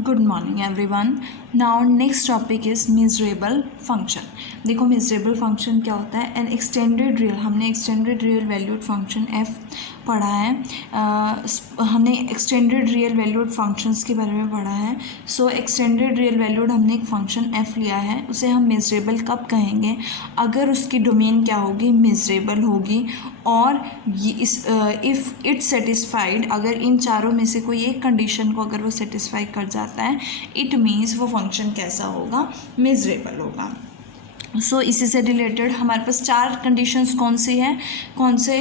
Good morning everyone. Now next topic is miserable function. देखो miserable function क्या होता है। एन एक्सटेंडेड रियल, हमने extended real valued function F पढ़ा है। हमने एक्सटेंडेड रियल वैल्यूड फंक्शंस के बारे में पढ़ा है। सो एक्सटेंडेड रियल वैल्यूड हमने एक फंक्शन एफ लिया है, उसे हम मिजरेबल कब कहेंगे? अगर उसकी डोमेन क्या होगी? मिजरेबल होगी। और इफ़ इट सेटिस्फाइड, अगर इन चारों में से कोई एक कंडीशन को अगर वो सेटिस्फाई कर जाता है, इट मीन्स वो फंक्शन कैसा होगा? मिजरेबल होगा। सो इसी से रिलेटेड हमारे पास चार कंडीशंस कौन से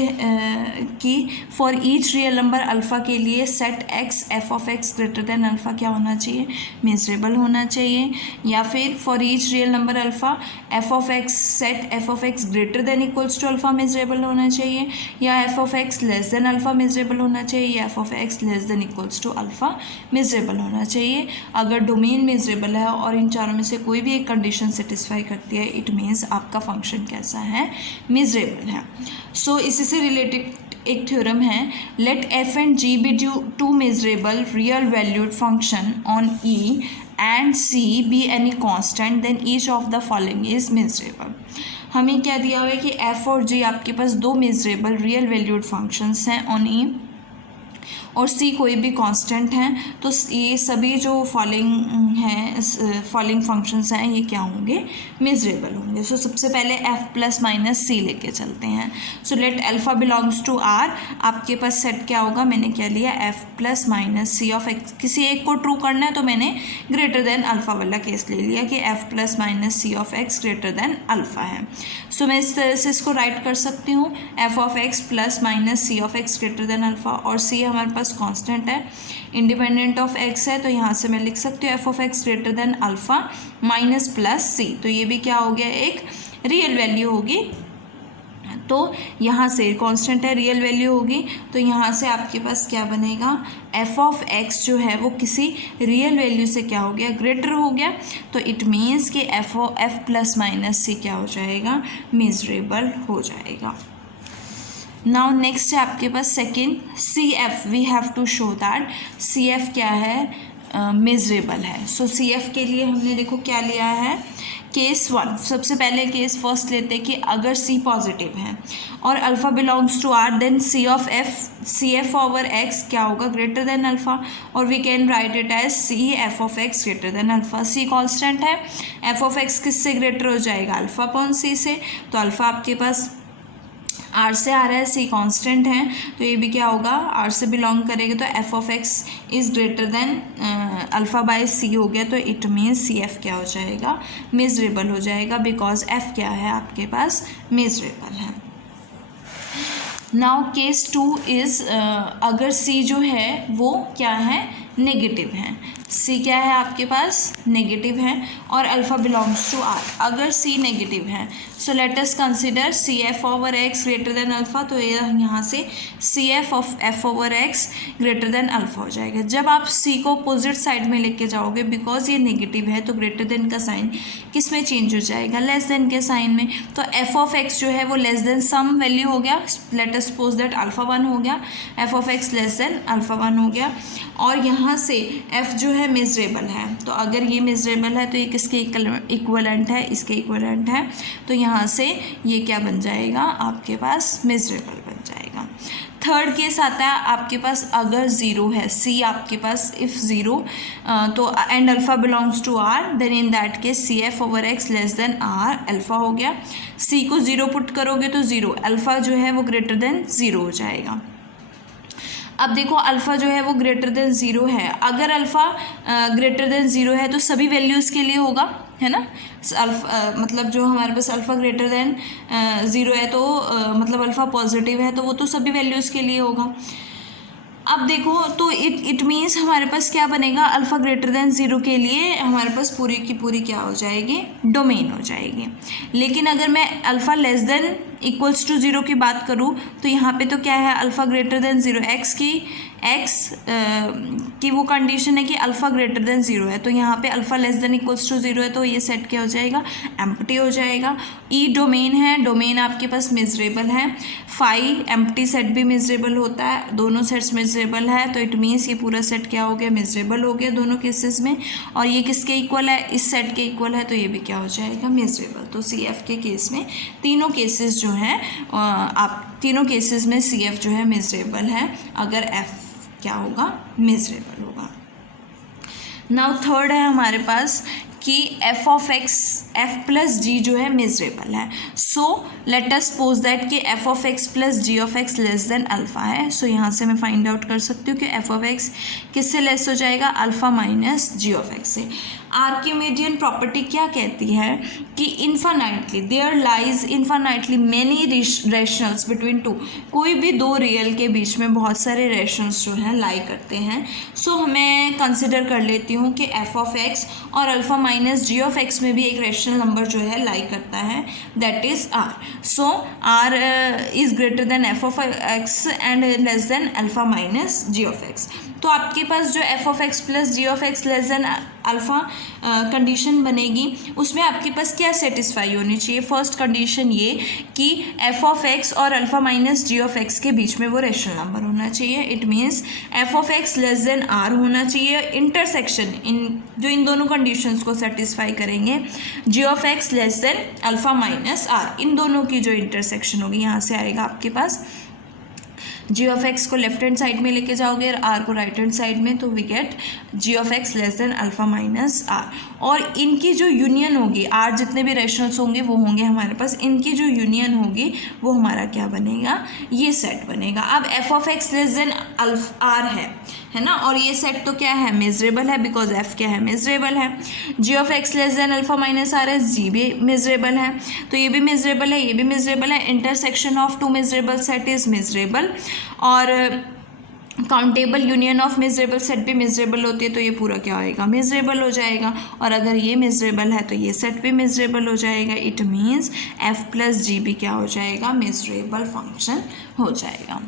कि for each real number alpha के लिए set x f of x greater than alpha क्या होना चाहिए? मिजरेबल होना चाहिए। या फिर for each real number alpha f of x set f of x greater than equals to alpha measurable होना चाहिए, या f of x less than alpha measurable होना चाहिए, या f of x less than equals to alpha measurable होना चाहिए। अगर domain miserable है और इन चारों में से कोई भी एक कंडीशन सेटिस्फाई करती है, इट मीन्स आपका फंक्शन कैसा है? मिजरेबल है। सो इसी से रिलेटेड एक थ्योरम है, let f and g be two measurable real valued function on E and c be any constant then each of the following is measurable. हमें क्या दिया हुआ है कि एफ और जी आपके पास दो मिजरेबल रियल वैल्यूड फंक्शंस हैं ऑन ई और सी कोई भी कांस्टेंट हैं, तो ये सभी जो फॉलोइंग फंक्शंस हैं ये क्या होंगे? मिजरेबल होंगे। सो सबसे पहले एफ प्लस माइनस सी लेके चलते हैं। So let alpha belongs to R, आपके पास सेट क्या होगा? मैंने क्या लिया? F plus minus c of x. किसी एक को ट्रू करना है तो मैंने ग्रेटर देन अल्फ़ा वाला केस ले लिया कि f plus minus c of x greater than alpha है। सो मैं इस तरह से इसको राइट कर सकती हूँ, f of x plus minus c of x greater than alpha, और सी हमारे पास कांस्टेंट है, इंडिपेंडेंट ऑफ एक्स है, तो यहाँ से मैं लिख सकती हूँ f of x greater than alpha minus plus c. तो ये भी क्या हो गया? एक रियल वैल्यू होगी। तो यहाँ से कांस्टेंट है, रियल वैल्यू होगी, तो यहाँ से आपके पास क्या बनेगा? एफ ऑफ एक्स जो है वो किसी रियल वैल्यू से क्या हो गया? ग्रेटर हो गया। तो इट मीन्स कि एफ प्लस माइनस सी क्या हो जाएगा? मिजरेबल हो जाएगा। नाउ नेक्स्ट है आपके पास second c f. We have to show that c f क्या है? मिजरेबल है। सो सी एफ के लिए हमने देखो क्या लिया है? Case one. सबसे पहले केस फर्स्ट लेते हैं कि अगर सी पॉजिटिव है और alpha belongs to R, then c F over x क्या होगा? ग्रेटर देन अल्फ़ा, और we can write it as c f of x greater than alpha. C constant है, एफ ऑफ एक्स किससे ग्रेटर हो जाएगा? Alpha upon सी से। तो alpha आपके पास आर से आ रहा है, सी कांस्टेंट है, तो ये भी क्या होगा? आर से बिलोंग करेगा, तो f of x is greater than alpha by c हो गया, तो इट मीन्स सी एफ क्या हो जाएगा? मिजरेबल हो जाएगा, बिकॉज एफ क्या है आपके पास? मिजरेबल है। नाउ केस टू इज़ अगर सी जो है वो क्या है? नेगेटिव है। सी क्या है आपके पास? नेगेटिव है, और अल्फ़ा बिलोंग्स टू आर। अगर सी नेगेटिव है, so let us consider c F over x greater than alpha, तो ये यहाँ से c f of f over x greater than alpha हो जाएगा। जब आप सी को अपोजिट साइड में लेके जाओगे, बिकॉज ये नेगेटिव है, तो ग्रेटर देन का साइन किस में चेंज हो जाएगा? लेस देन के साइन में। तो एफ ऑफ एक्स जो है वो लेस देन सम वैल्यू हो गया, late us suppose that alpha 1 हो गया, F of x less than alpha 1 हो गया, और यहाँ से एफ जो है मिजरेबल है। तो अगर ये मिजरेबल है तो ये किसके इक्वलेंट है? इसके इक्वलेंट है, तो यहाँ से ये क्या बन जाएगा? आपके पास मिजरेबल बन जाएगा। थर्ड केस आता है आपके पास अगर ज़ीरो है, सी आपके पास इफ़ ज़ीरो, तो and alpha belongs to R, then in that case C F over X less than R alpha हो गया। सी को ज़ीरो पुट करोगे तो ज़ीरो, अल्फ़ा जो है वो ग्रेटर देन ज़ीरो हो जाएगा। अब देखो अल्फ़ा जो है वो ग्रेटर देन ज़ीरो है, अगर अल्फ़ा ग्रेटर देन ज़ीरो है तो सभी वैल्यूज़ के लिए होगा, है ना? मतलब जो हमारे पास अल्फ़ा ग्रेटर देन ज़ीरो है, तो मतलब अल्फ़ा पॉजिटिव है, तो वो तो सभी वैल्यूज़ के लिए होगा। अब देखो तो इट मीन्स हमारे पास क्या बनेगा? अल्फ़ा ग्रेटर देन ज़ीरो के लिए हमारे पास पूरी की पूरी क्या हो जाएगी? डोमेन हो जाएगी। लेकिन अगर मैं alpha less than equals to 0 की बात करूँ तो यहाँ पे तो क्या है, अल्फ़ा ग्रेटर देन 0, एक्स की वो कंडीशन है कि अल्फ़ा ग्रेटर देन 0 है, तो यहाँ पे alpha less than equals to 0 है, तो ये सेट क्या हो जाएगा, एम्प्टी हो जाएगा। ई डोमेन है, डोमेन आपके पास मेजरेबल है, फाई एम्प्टी सेट भी मेजरेबल होता है, दोनों सेट्स मेजरेबल है, तो इट मीन्स ये पूरा सेट क्या हो गया, मेजरेबल हो गया दोनों केसेस में। और ये किसके इक्वल है, इस सेट के इक्वल है, तो ये भी क्या हो जाएगा, मेजरेबल। तो सी एफ के केस में तीनों केसेस जो हैं, आप तीनों केसेस में सी एफ जो है मेजरेबल है, अगर एफ क्या होगा, मेजरेबल होगा। नाउ थर्ड है हमारे पास कि f of x, f plus g जो है मेजरेबल है। So let us suppose that कि f of x plus g of x less than alpha है। सो यहाँ से मैं फाइंड आउट कर सकती हूँ कि एफ ऑफ एक्स किससे लेस हो जाएगा, alpha minus g of x से। आर्किमिडियन प्रॉपर्टी क्या कहती है कि infinitely there lies infinitely many rationals between two, कोई भी दो रियल के बीच में बहुत सारे रेशनल्स जो हैं लाई करते हैं। सो हमें कंसिडर कर लेती हूँ कि एफ ऑफ एक्स और alpha minus g of x में भी एक रेशनल नंबर जो है लाई करता है, that is r. So r is greater than f of x and less than alpha minus g of x. तो आपके पास जो f of x plus g of x less than alpha condition बनेगी, उसमें आपके पास क्या सेटिस्फाई होनी चाहिए, फर्स्ट कंडीशन ये कि एफ ऑफ एक्स और alpha minus g of x के बीच में वो रेशनल नंबर होना चाहिए। It means f of x less than r होना चाहिए। इंटरसेक्शन इन दोनों कंडीशंस को सेटिस्फाई करेंगे, g of x less than alpha minus r, इन दोनों की जो इंटरसेक्शन होगी, यहाँ से आएगा आपके पास जी ऑफ एक्स को लेफ्ट हैंड साइड में लेके जाओगे और आर को राइट हैंड साइड में, तो we get g of x less than alpha minus r. और इनकी जो यूनियन होगी, आर जितने भी रेशनल्स होंगे वो होंगे हमारे पास, इनकी जो यूनियन होगी वो हमारा क्या बनेगा, ये सेट बनेगा। अब f of x less than r है ना, और ये सेट तो क्या है, मेजरेबल है, बिकॉज एफ क्या है, मेजरेबल है। G of x less than alpha minus r है, जी भी मेजरेबल है, तो ये भी मेजरेबल है, ये भी मेजरेबल है। Intersection of two measurable set is measurable, और countable union of measurable set भी मेजरेबल होती है, तो ये पूरा क्या होएगा, मेजरेबल हो जाएगा। और अगर ये मेजरेबल है तो ये सेट भी मेजरेबल हो जाएगा। इट मीन्स एफ प्लस जी भी क्या हो जाएगा, मेजरेबल फंक्शन हो जाएगा।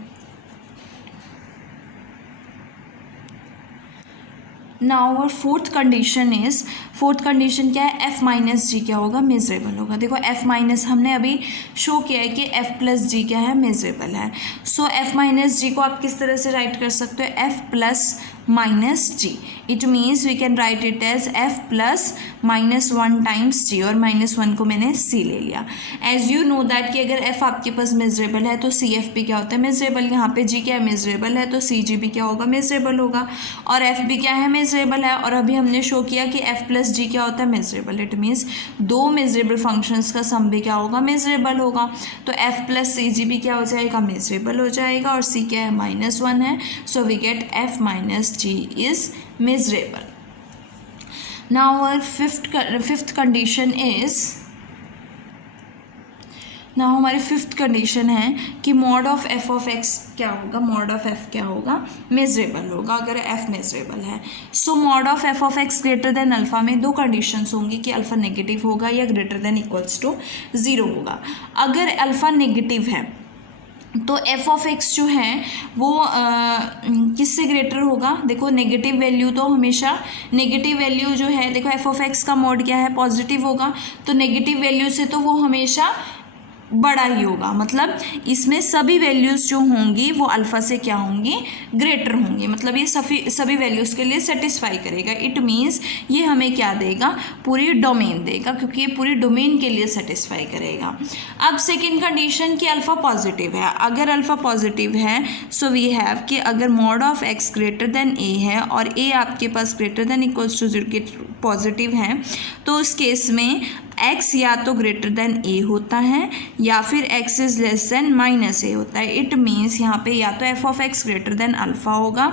नाउ और फोर्थ कंडीशन क्या है, एफ माइनस जी क्या होगा, मेजरेबल होगा। देखो एफ माइनस हमने अभी शो किया है कि एफ प्लस जी क्या है, मेजरेबल है। सो एफ माइनस जी को आप किस तरह से राइट कर सकते हो, f plus minus g. It means we can write it as f plus minus 1 times g, और माइनस 1 को मैंने सी ले लिया। एज यू नो दैट कि अगर एफ आपके पास मेजरेबल है तो सी एफ भी क्या होता है, मेजरेबल। यहाँ पे जी क्या है, मेजरेबल है, तो सी जी भी क्या होगा, मेजरेबल होगा। और एफ भी क्या है, मेजरेबल है, और अभी हमने शो किया कि एफ प्लस जी क्या होता है, मेजरेबल। इट मीन्स दो मेजरेबल फंक्शंस का सम भी क्या होगा, मेजरेबल होगा। तो एफ प्लस सी जी भी क्या हो जाएगा, मेजरेबल हो जाएगा, और सी क्या है, -1 है। So we get f minus g is measurable. Now our fifth condition is, now हमारी फिफ्थ कंडीशन है कि mod of f of x क्या होगा, मॉड ऑफ एफ क्या होगा, मेजरेबल होगा अगर एफ मेजरेबल है। So mod of f of x greater than alpha में दो कंडीशंस होंगी कि अल्फा नेगेटिव होगा या ग्रेटर देन इक्वल्स टू 0 होगा। अगर अल्फा नेगेटिव है तो एफ ऑफ एक्स जो है वो किससे ग्रेटर होगा, देखो नेगेटिव वैल्यू तो हमेशा, नेगेटिव वैल्यू जो है, देखो एफ ऑफ एक्स का मोड क्या है, पॉजिटिव होगा, तो नेगेटिव वैल्यू से तो वो हमेशा बड़ा ही होगा। मतलब इसमें सभी वैल्यूज़ जो होंगी वो अल्फ़ा से क्या होंगी, ग्रेटर होंगी। मतलब ये सभी वैल्यूज़ के लिए सेटिस्फाई करेगा। इट मीन्स ये हमें क्या देगा, पूरी डोमेन देगा, क्योंकि ये पूरी डोमेन के लिए सेटिस्फाई करेगा। अब सेकेंड कंडीशन कि अल्फ़ा पॉजिटिव है। अगर अल्फ़ा पॉजिटिव है सो वी हैव कि अगर mod of x greater than a है और ए आपके पास ग्रेटर देन इक्वल्स टू 0 के पॉजिटिव है, तो उस केस में x या तो ग्रेटर देन a होता है या फिर x is less than minus a होता है। इट मीन्स यहाँ पे या तो f of x greater than alpha होगा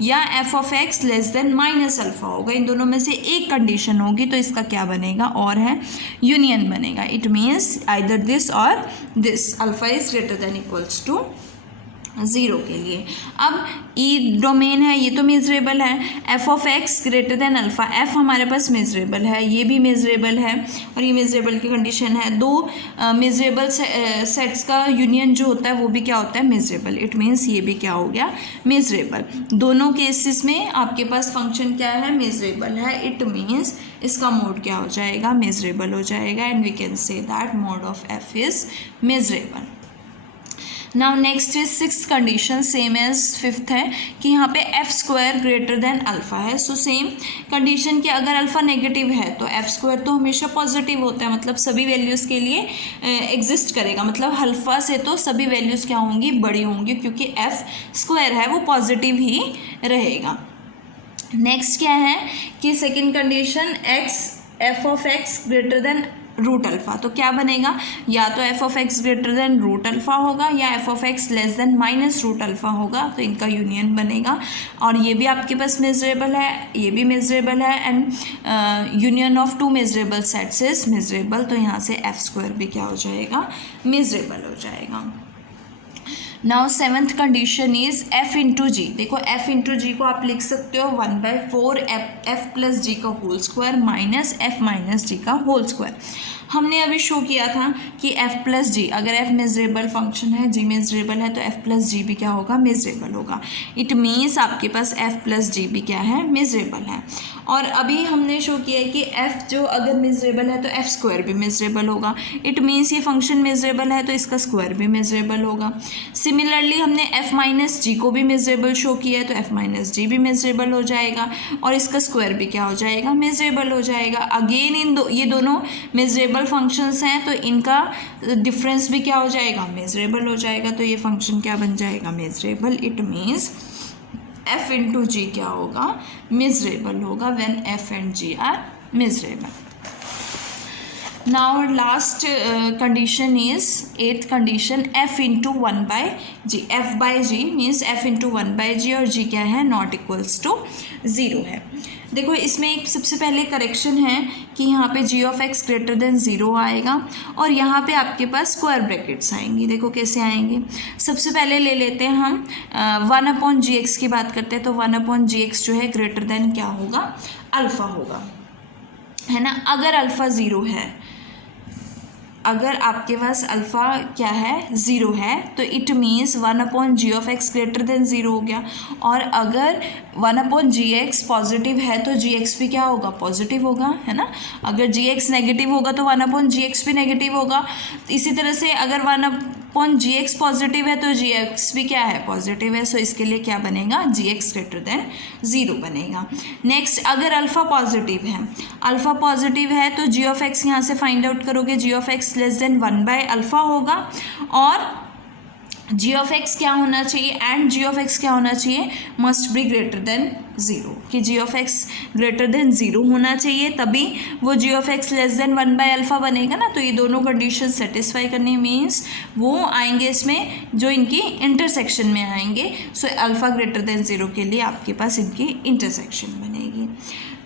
या f of x less than minus alpha होगा। इन दोनों में से एक कंडीशन होगी, तो इसका क्या बनेगा, और है यूनियन बनेगा। It means either this or this, alpha is greater than equals to zero के लिए। अब ई डोमेन है, ये तो मेजरेबल है, f of x greater than alpha, F हमारे पास मेजरेबल है, ये भी मेजरेबल है और ये मेजरेबल की कंडीशन है। दो मेजरेबल सेट्स का यूनियन जो होता है वो भी क्या होता है, मेजरेबल। इट मीन्स ये भी क्या हो गया, मेजरेबल। दोनों केसेस में आपके पास फंक्शन क्या है, मेजरेबल है। इट मीन्स इसका मोड क्या हो जाएगा, मेजरेबल हो जाएगा। And we can say that mod of f is measurable. Now next is six condition, same as fifth है कि यहाँ पे f square greater than alpha है। सो सेम कंडीशन कि अगर अल्फ़ा नेगेटिव है तो एफ स्क्वायर तो हमेशा पॉजिटिव होता है, मतलब सभी वैल्यूज़ के लिए एग्जिस्ट करेगा, मतलब अल्फ़ा से तो सभी वैल्यूज़ क्या होंगी, बड़ी होंगी, क्योंकि एफ स्क्वायर है वो पॉजिटिव ही रहेगा। नेक्स्ट क्या है कि second condition f of x greater than root alpha, तो क्या बनेगा, या तो f of x greater than root alpha होगा या f of x less than minus root alpha होगा, तो इनका यूनियन बनेगा। और ये भी आपके पास मेजरेबल है, ये भी मेजरेबल है, and union of two measurable sets is measurable, तो यहाँ से एफ स्क्वायर भी क्या हो जाएगा, मेजरेबल हो जाएगा। Now seventh condition is f into g. देखो एफ इंटू जी को आप लिख सकते हो 1/4 एफ प्लस जी का whole square minus f minus g का होल स्क्वायर। हमने अभी शो किया था कि एफ प्लस जी, अगर एफ मेजरेबल फंक्शन है, जी मेजरेबल है, तो एफ प्लस जी भी क्या होगा, मेजरेबल होगा। इट मीन्स आपके पास एफ प्लस जी भी क्या है, मेजरेबल है। और अभी हमने शो किया है कि एफ जो अगर मेजरेबल है तो एफ स्क्वायर भी मेजरेबल होगा। इट मीन्स ये फंक्शन मेजरेबल है तो इसका स्क्वायर भी मेजरेबल होगा। सिमिलरली हमने एफ माइनस जी को भी मेजरेबल शो किया है तो एफ माइनस जी भी मेजरेबल हो जाएगा और इसका स्क्वायर भी क्या हो जाएगा, मेजरेबल हो जाएगा। अगेन ये दोनों मेजरेबल फंक्शंस हैं तो इनका डिफरेंस भी क्या हो जाएगा, मेजरेबल हो जाएगा। तो ये फंक्शन क्या बन जाएगा, measurable. It means f into g क्या होगा, मेजरेबल होगा when f and g are measurable. Now last condition is eighth condition, f into 1/g। F by g means f into 1/g और जी क्या है, नॉट इक्वल्स टू 0 है। देखो इसमें एक सबसे पहले करेक्शन है कि यहाँ पे g of x greater than 0 आएगा और यहाँ पे आपके पास स्क्वायर ब्रैकेट्स आएंगी। देखो कैसे आएंगे, सबसे पहले ले लेते हैं हम 1/gx की बात करते हैं, तो 1/gx जो है ग्रेटर देन क्या होगा, अल्फ़ा होगा, है ना। अगर अल्फ़ा 0 है, अगर आपके पास अल्फ़ा क्या है, 0 है, तो it means 1/g of x greater than 0 हो गया। और अगर 1/gx पॉजिटिव है तो gx भी क्या होगा, पॉजिटिव होगा, है ना। अगर gx नेगेटिव होगा तो 1/gx भी नेगेटिव होगा। इसी तरह से अगर 1/gx पॉजिटिव है तो gx भी क्या है, पॉजिटिव है। सो इसके लिए क्या बनेगा, gx ग्रेटर देन 0 बनेगा। नेक्स्ट अगर अल्फ़ा पॉजिटिव है, अल्फ़ा पॉजिटिव है तो g ऑफ एक्स यहाँ से फाइंड आउट करोगे, g of x less than 1/अल्फ़ा होगा और g ऑफ एक्स क्या होना चाहिए, एंड g ऑफ एक्स क्या होना चाहिए, मस्ट बी ग्रेटर देन 0, कि g of x greater than 0 होना चाहिए, तभी वो g of x less than 1/अल्फ़ा बनेगा ना। तो ये दोनों कंडीशन सेटिस्फाई करनी मीन्स वो आएंगे इसमें जो इनकी इंटरसेक्शन में आएंगे। सो अल्फ़ा ग्रेटर देन 0 के लिए आपके पास इनकी इंटरसेक्शन बनेगी।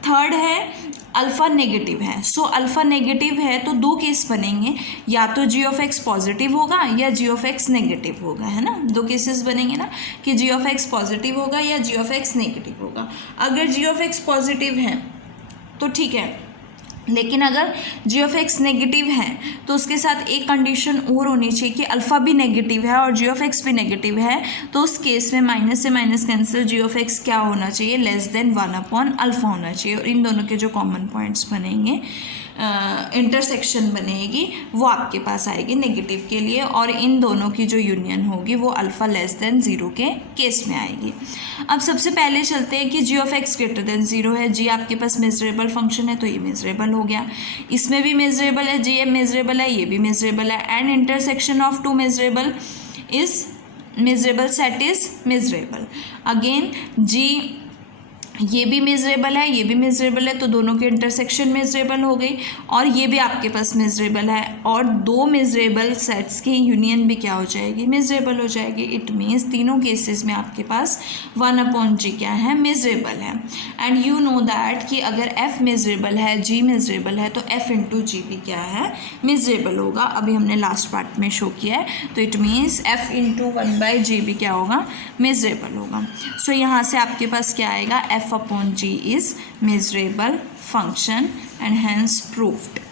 थर्ड है अल्फ़ा नेगेटिव है। सो अल्फ़ा नेगेटिव है तो दो केस बनेंगे, या तो g ऑफ एक्स पॉजिटिव होगा या g ऑफ एक्स नेगेटिव होगा, है ना। दो केसेस बनेंगे ना कि g ऑफ एक्स पॉजिटिव होगा या g ऑफ एक्स नेगेटिव होगा। अगर g ऑफ एक्स पॉजिटिव है तो ठीक है, लेकिन अगर g ऑफ एक्स नेगेटिव है तो उसके साथ एक कंडीशन और होनी चाहिए कि अल्फ़ा भी नेगेटिव है और g ऑफ एक्स भी नेगेटिव है। तो उस केस में माइनस से minus cancel, g of x क्या होना चाहिए, लेस देन 1/अल्फ़ा होना चाहिए। और इन दोनों के जो कॉमन पॉइंट्स बनेंगे, इंटरसेक्शन बनेगी, वो आपके पास आएगी नेगेटिव के लिए, और इन दोनों की जो यूनियन होगी वो अल्फ़ा लेस देन 0 के केस में आएगी। अब सबसे पहले चलते हैं कि g of x greater than 0 है, g आपके पास मेजरेबल फंक्शन है तो ये मेजरेबल हो गया, इसमें भी मेजरेबल है, g मेजरेबल है, ये भी मेजरेबल है, and intersection of two measurable is measurable set is measurable. Again g ये भी मेजरेबल है, ये भी मेजरेबल है, तो दोनों के इंटरसेक्शन मेजरेबल हो गई, और ये भी आपके पास मेजरेबल है, और दो मेजरेबल सेट्स की यूनियन भी क्या हो जाएगी, मेजरेबल हो जाएगी। इट मीन्स तीनों केसेस में आपके पास 1/g क्या है, मेजरेबल है। एंड यू नो दैट कि अगर f मेजरेबल है, g मेजरेबल है, तो f इंटू जी भी क्या है, मेजरेबल होगा। अभी हमने लास्ट पार्ट में शो किया है, तो it means f into 1/g भी क्या होगा, मेजरेबल होगा। सो यहाँ से आपके पास क्या आएगा, f upon g is measurable function and hence proved।